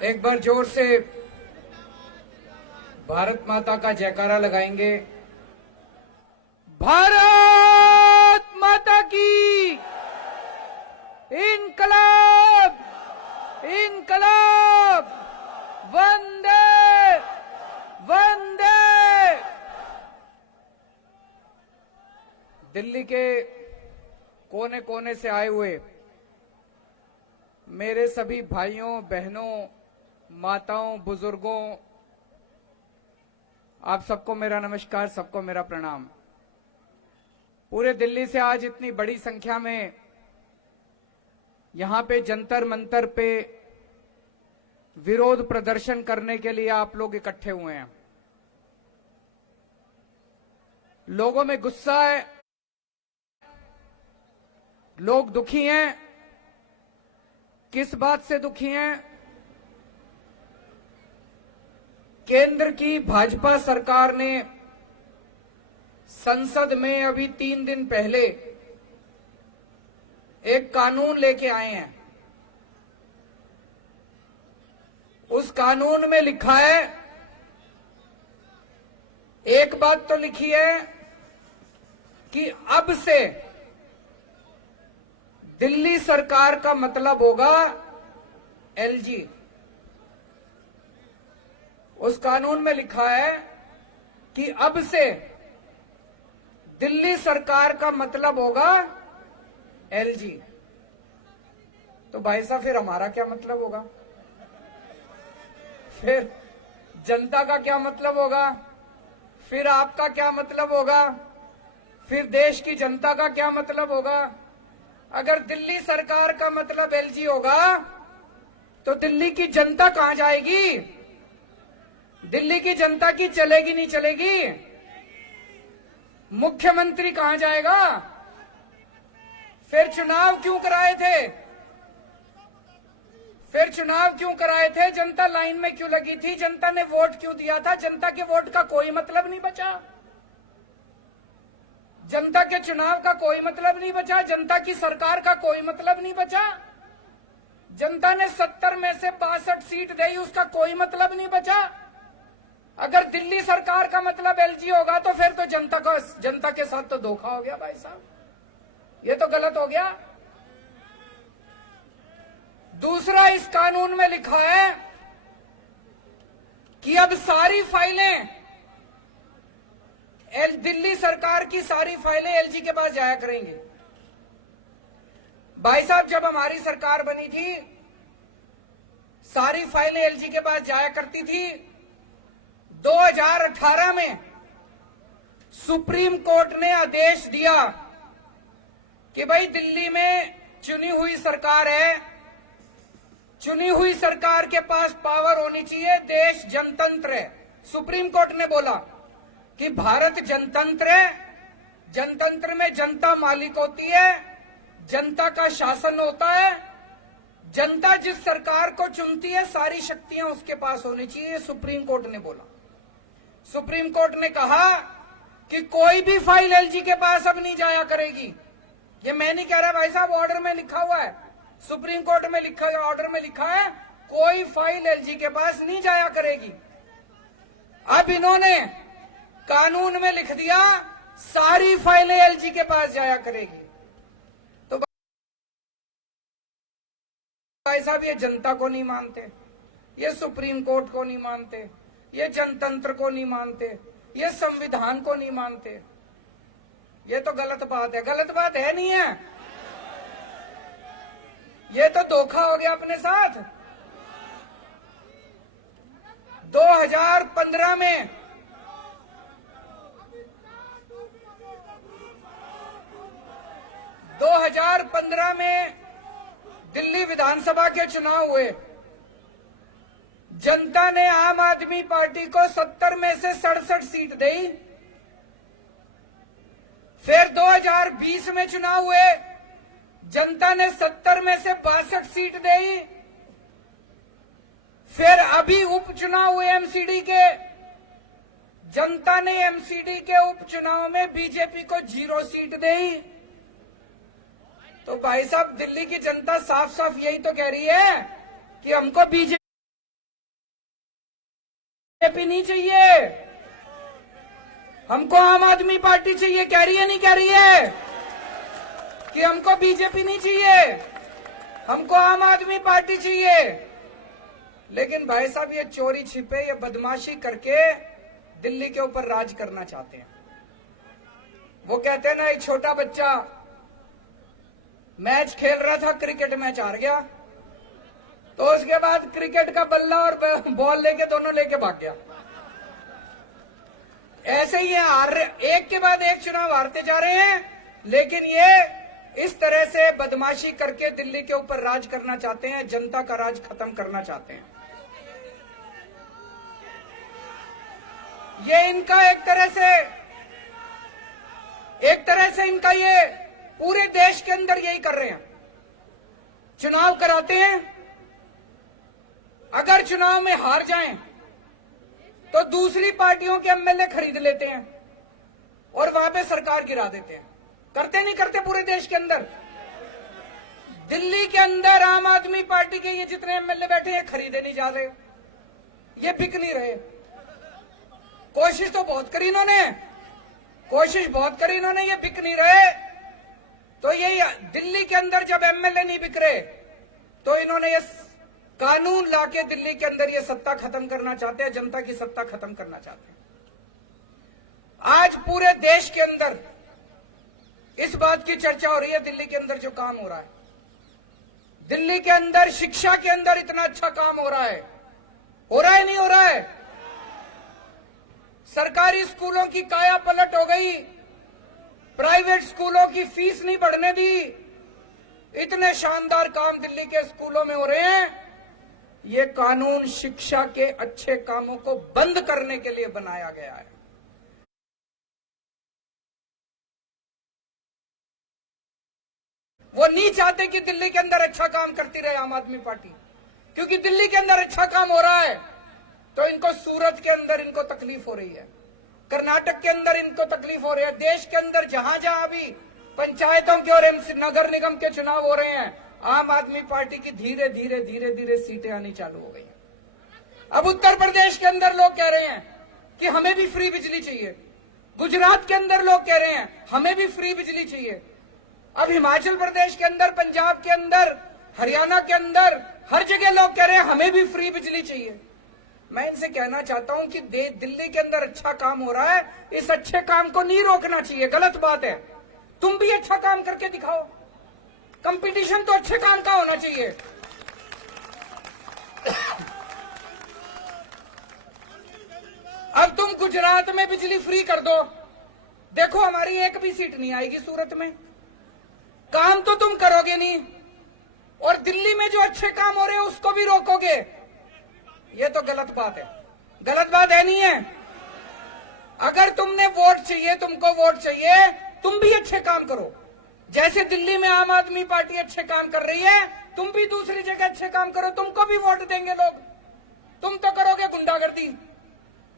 एक बार जोर से भारत माता का जयकारा लगाएंगे। भारत माता की इनकलाब इनकलाब वंदे वंदे। दिल्ली के कोने कोने से आए हुए मेरे सभी भाइयों बहनों माताओं बुजुर्गों, आप सबको मेरा नमस्कार, सबको मेरा प्रणाम। पूरे दिल्ली से आज इतनी बड़ी संख्या में यहां पे जंतर मंतर पे विरोध प्रदर्शन करने के लिए आप लोग इकट्ठे हुए हैं। लोगों में गुस्सा है, लोग दुखी हैं। किस बात से दुखी हैं? केंद्र की भाजपा सरकार ने संसद में अभी 3 दिन पहले एक कानून लेके आए हैं। उस कानून में लिखा है, एक बात तो लिखी है कि अब से दिल्ली सरकार का मतलब होगा एलजी। उस कानून में लिखा है कि अब से दिल्ली सरकार का मतलब होगा एलजी। तो भाई साहब फिर हमारा क्या मतलब होगा? फिर जनता का क्या मतलब होगा? फिर आपका क्या मतलब होगा? फिर देश की जनता का क्या मतलब होगा? अगर दिल्ली सरकार का मतलब एलजी होगा तो दिल्ली की जनता कहां जाएगी? दिल्ली की जनता की चलेगी नहीं चलेगी? मुख्यमंत्री कहां जाएगा? फिर चुनाव क्यों कराए थे? फिर चुनाव क्यों कराए थे? जनता लाइन में क्यों लगी थी? जनता ने वोट क्यों दिया था? जनता के वोट का कोई मतलब नहीं बचा। जनता के चुनाव का कोई मतलब नहीं बचा। जनता की सरकार का कोई मतलब नहीं बचा। जनता ने 70 में से 62 सीट दी, उसका कोई मतलब नहीं बचा। अगर दिल्ली सरकार का मतलब एलजी होगा तो फिर तो जनता के साथ तो धोखा हो गया भाई साहब, ये तो गलत हो गया। दूसरा, इस कानून में लिखा है कि अब सारी फाइलें दिल्ली सरकार की सारी फाइलें एलजी के पास जाया करेंगे। भाई साहब, जब हमारी सरकार बनी थी सारी फाइलें एलजी के पास जाया करती थी। 2018 में सुप्रीम कोर्ट ने आदेश दिया कि भाई दिल्ली में चुनी हुई सरकार है, चुनी हुई सरकार के पास पावर होनी चाहिए, देश जनतंत्र है। सुप्रीम कोर्ट ने बोला कि भारत जनतंत्र है, जनतंत्र में जनता मालिक होती है, जनता का शासन होता है, जनता जिस सरकार को चुनती है सारी शक्तियां उसके पास होनी चाहिए, सुप्रीम कोर्ट ने बोला। सुप्रीम कोर्ट ने कहा कि कोई भी फाइल एलजी के पास अब नहीं जाया करेगी। ये मैं नहीं कह रहा भाई साहब, ऑर्डर में लिखा हुआ है, सुप्रीम कोर्ट में लिखा, ऑर्डर में लिखा है कोई फाइल एलजी के पास नहीं जाया करेगी। अब इन्होंने कानून में लिख दिया सारी फाइलें एलजी के पास जाया करेगी। तो भाई साहब, ये जनता को नहीं मानते, ये सुप्रीम कोर्ट को नहीं मानते, ये जनतंत्र को नहीं मानते, ये संविधान को नहीं मानते। ये तो गलत बात है। गलत बात है नहीं है? ये तो धोखा हो गया अपने साथ। 2015 में दिल्ली विधानसभा के चुनाव हुए। जनता ने आम आदमी पार्टी को 70 में से 67 सीट दी। फिर 2020 में चुनाव हुए, जनता ने 70 में से 62 सीट दी। फिर अभी उपचुनाव हुए एमसीडी के, जनता ने एमसीडी के उपचुनाव में बीजेपी को 0 सीट दी। तो भाई साहब, दिल्ली की जनता साफ साफ यही तो कह रही है कि हमको बीजेपी बीजेपी नहीं चाहिए, हमको आम आदमी पार्टी चाहिए। कह रही है नहीं कह रही है कि हमको बीजेपी नहीं चाहिए, हमको आम आदमी पार्टी चाहिए। लेकिन भाई साहब ये चोरी छिपे, ये बदमाशी करके दिल्ली के ऊपर राज करना चाहते हैं। वो कहते हैं ना, एक छोटा बच्चा मैच खेल रहा था, क्रिकेट मैच हार गया, तो उसके बाद क्रिकेट का बल्ला और बॉल लेके दोनों लेके भाग गया। ऐसे ही एक के बाद एक चुनाव हारते जा रहे हैं, लेकिन ये इस तरह से बदमाशी करके दिल्ली के ऊपर राज करना चाहते हैं, जनता का राज खत्म करना चाहते हैं। ये इनका एक तरह से इनका ये पूरे देश के अंदर यही कर रहे हैं। चुनाव कराते हैं, अगर चुनाव में हार जाएं तो दूसरी पार्टियों के एमएलए खरीद लेते हैं और वहां पे सरकार गिरा देते हैं। करते नहीं करते पूरे देश के अंदर? दिल्ली के अंदर आम आदमी पार्टी के ये जितने एमएलए बैठे हैं खरीदे नहीं जा रहे, ये बिक नहीं रहे। कोशिश तो बहुत करी इन्होंने, ये बिक नहीं रहे। तो ये दिल्ली के अंदर जब एमएलए नहीं बिक रहे तो इन्होंने ये कानून लाके दिल्ली के अंदर ये सत्ता खत्म करना चाहते हैं, जनता की सत्ता खत्म करना चाहते हैं। आज पूरे देश के अंदर इस बात की चर्चा हो रही है, दिल्ली के अंदर जो काम हो रहा है, दिल्ली के अंदर शिक्षा के अंदर इतना अच्छा काम हो रहा है नहीं हो रहा है? सरकारी स्कूलों की काया पलट हो गई, प्राइवेट स्कूलों की फीस नहीं बढ़ने दी। इतने शानदार काम दिल्ली के स्कूलों में हो रहे हैं। ये कानून शिक्षा के अच्छे कामों को बंद करने के लिए बनाया गया है। वो नहीं चाहते कि दिल्ली के अंदर अच्छा काम करती रहे आम आदमी पार्टी, क्योंकि दिल्ली के अंदर अच्छा काम हो रहा है तो इनको सूरत के अंदर इनको तकलीफ हो रही है, कर्नाटक के अंदर इनको तकलीफ हो रही है। देश के अंदर जहां जहां भी पंचायतों के और नगर निगम के चुनाव हो रहे हैं, आम आदमी पार्टी की धीरे धीरे सीटें आनी चालू हो गई हैं। अब उत्तर प्रदेश के अंदर लोग कह रहे हैं कि हमें भी फ्री बिजली चाहिए, गुजरात के अंदर लोग कह रहे हैं हमें भी फ्री बिजली चाहिए। अब हिमाचल प्रदेश के अंदर, पंजाब के अंदर, हरियाणा के अंदर हर जगह लोग कह रहे हैं हमें भी फ्री बिजली चाहिए। मैं इनसे कहना चाहता हूं कि दिल्ली के अंदर अच्छा काम हो रहा है, इस अच्छे काम को नहीं रोकना चाहिए, गलत बात है। तुम भी अच्छा काम करके दिखाओ, कंपटीशन तो अच्छे काम का होना चाहिए। अब तुम गुजरात में बिजली फ्री कर दो, देखो हमारी एक भी सीट नहीं आएगी सूरत में, काम तो तुम करोगे नहीं, और दिल्ली में जो अच्छे काम हो रहे हैं उसको भी रोकोगे। ये तो गलत बात है, गलत बात है नहीं है? अगर तुमने वोट चाहिए, तुमको वोट चाहिए, तुम भी अच्छे काम करो। जैसे दिल्ली में आम आदमी पार्टी अच्छे काम कर रही है, तुम भी दूसरी जगह अच्छे काम करो, तुमको भी वोट देंगे लोग। तुम तो करोगे गुंडागर्दी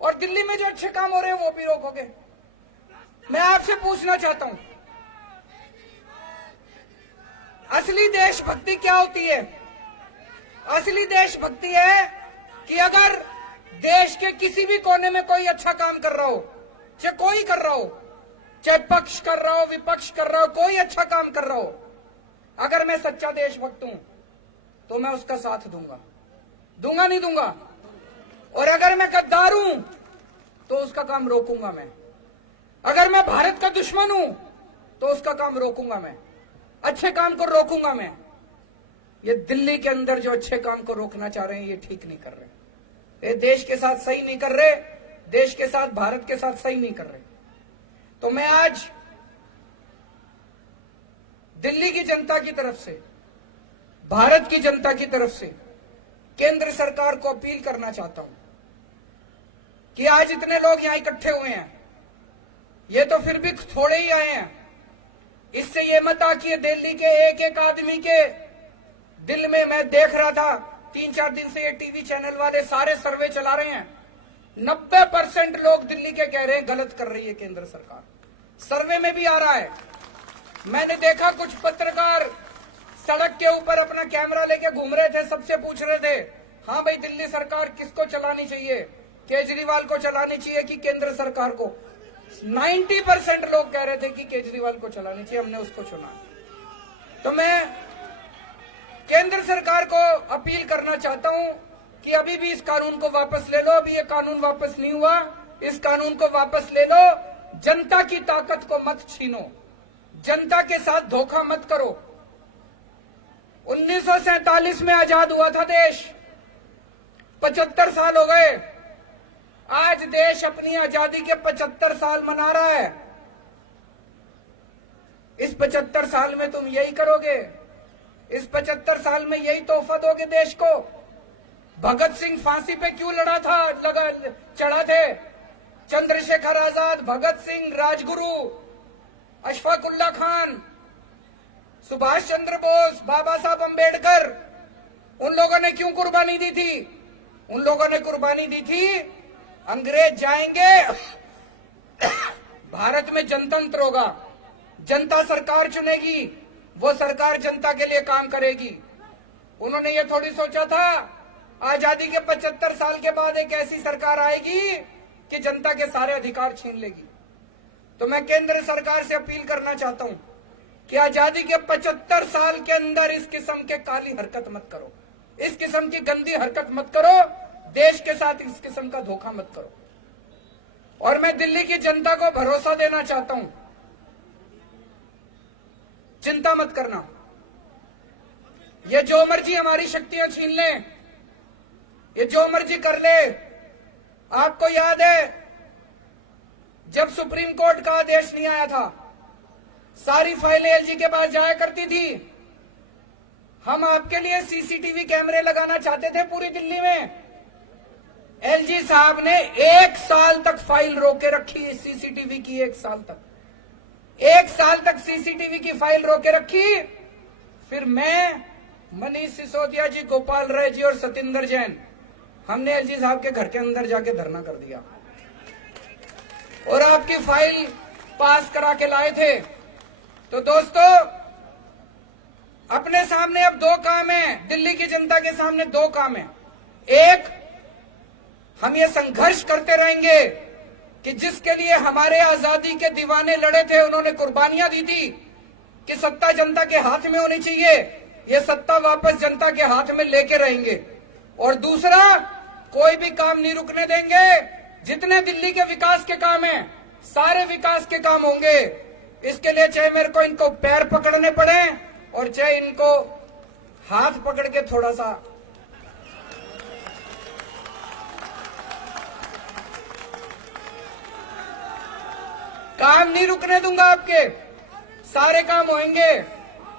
और दिल्ली में जो अच्छे काम हो रहे हैं वो भी रोकोगे। मैं आपसे पूछना चाहता हूं, असली देशभक्ति क्या होती है? असली देशभक्ति है कि अगर देश के किसी भी कोने में कोई अच्छा काम कर रहा हो, चाहे कोई कर रहा हो, चाहे पक्ष कर रहा हो, विपक्ष कर रहा हो, कोई अच्छा काम कर रहा हो, अगर मैं सच्चा देशभक्त हूं तो मैं उसका साथ दूंगा नहीं दूंगा। और अगर मैं गद्दार हूं तो उसका काम रोकूंगा मैं। अगर मैं भारत का दुश्मन हूं तो उसका काम रोकूंगा मैं, अच्छे काम को रोकूंगा मैं। ये दिल्ली के अंदर जो अच्छे काम को रोकना चाह रहे हैं, ये ठीक नहीं कर रहे, ये देश के साथ सही नहीं कर रहे, देश के साथ, भारत के साथ सही नहीं कर रहे। तो मैं आज दिल्ली की जनता की तरफ से, भारत की जनता की तरफ से केंद्र सरकार को अपील करना चाहता हूं कि आज इतने लोग यहां इकट्ठे हुए हैं, ये तो फिर भी थोड़े ही आए हैं। इससे ये मत आकिए दिल्ली के एक एक आदमी के दिल में, मैं देख रहा था 3-4 दिन से ये टीवी चैनल वाले सारे सर्वे चला रहे हैं, 90% लोग दिल्ली के कह रहे हैं गलत कर रही है केंद्र सरकार। सर्वे में भी आ रहा है। मैंने देखा कुछ पत्रकार सड़क के ऊपर अपना कैमरा लेके घूम रहे थे, सबसे पूछ रहे थे, हाँ भाई दिल्ली सरकार किसको चलानी चाहिए, केजरीवाल को चलानी चाहिए कि केंद्र सरकार को? 90% लोग कह रहे थे कि केजरीवाल को चलानी चाहिए, हमने उसको चुना। तो मैं केंद्र सरकार को अपील करना चाहता हूं कि अभी भी इस कानून को वापस ले लो। अभी ये कानून वापस नहीं हुआ, इस कानून को वापस ले लो। जनता की ताकत को मत छीनो, जनता के साथ धोखा मत करो। 1947 में आजाद हुआ था देश, 75 साल हो गए। आज देश अपनी आजादी के 75 साल मना रहा है। इस 75 साल में तुम यही करोगे? इस 75 साल में यही तोहफा दोगे देश को? भगत सिंह फांसी पे क्यों चढ़ा थे? चंद्रशेखर आजाद, भगत सिंह, राजगुरु, अशफाकुल्ला खान, सुभाष चंद्र बोस, बाबा साहब अंबेडकर, उन लोगों ने क्यों कुर्बानी दी थी? उन लोगों ने कुर्बानी दी थी, अंग्रेज जाएंगे, भारत में जनतंत्र होगा, जनता सरकार चुनेगी, वो सरकार जनता के लिए काम करेगी। उन्होंने ये थोड़ी सोचा था आजादी के 75 साल के बाद एक ऐसी सरकार आएगी कि जनता के सारे अधिकार छीन लेगी। तो मैं केंद्र सरकार से अपील करना चाहता हूं कि आजादी के 75 साल के अंदर इस किस्म के काली हरकत मत करो, इस किस्म की गंदी हरकत मत करो, देश के साथ इस किस्म का धोखा मत करो। और मैं दिल्ली की जनता को भरोसा देना चाहता हूं, चिंता मत करना। ये जो मर्जी हमारी शक्तियां छीन ले, ये जो मर्जी कर ले। आपको याद है जब सुप्रीम कोर्ट का आदेश नहीं आया था, सारी फाइलें एलजी के पास जाया करती थी। हम आपके लिए सीसीटीवी कैमरे लगाना चाहते थे पूरी दिल्ली में। एलजी साहब ने 1 साल तक फाइल रोके रखी, सीसीटीवी की। 1 साल तक, 1 साल तक सीसीटीवी की फाइल रोके रखी। फिर मैं, मनीष सिसोदिया जी, गोपाल राय जी और सतिंदर जैन, हमने एलजी साहब के घर के अंदर जाके धरना कर दिया और आपकी फाइल पास करा के लाए थे। तो दोस्तों, अपने सामने अब 2 काम है, दिल्ली की जनता के सामने 2 काम है। एक, हम ये संघर्ष करते रहेंगे कि जिसके लिए हमारे आजादी के दीवाने लड़े थे, उन्होंने कुर्बानियां दी थी कि सत्ता जनता के हाथ में होनी चाहिए, ये सत्ता वापस जनता के हाथ में लेके रहेंगे। और दूसरा, कोई भी काम नहीं रुकने देंगे। जितने दिल्ली के विकास के काम हैं, सारे विकास के काम होंगे। इसके लिए चाहे मेरे को इनको पैर पकड़ने पड़े और चाहे इनको हाथ पकड़ के थोड़ा सा काम नहीं रुकने दूंगा। आपके सारे काम होंगे।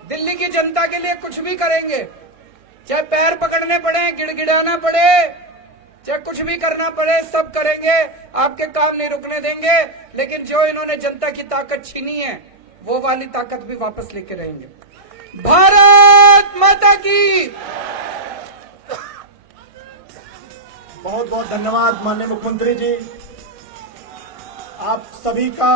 दिल्ली की जनता के लिए कुछ भी करेंगे, चाहे पैर पकड़ने पड़े, गिड़गिड़ाना पड़े, चाहे कुछ भी करना पड़े, सब करेंगे। आपके काम नहीं रुकने देंगे। लेकिन जो इन्होंने जनता की ताकत छीनी है, वो वाली ताकत भी वापस लेके रहेंगे। भारत माता की। बहुत बहुत धन्यवाद माननीय मुख्यमंत्री जी, आप सभी का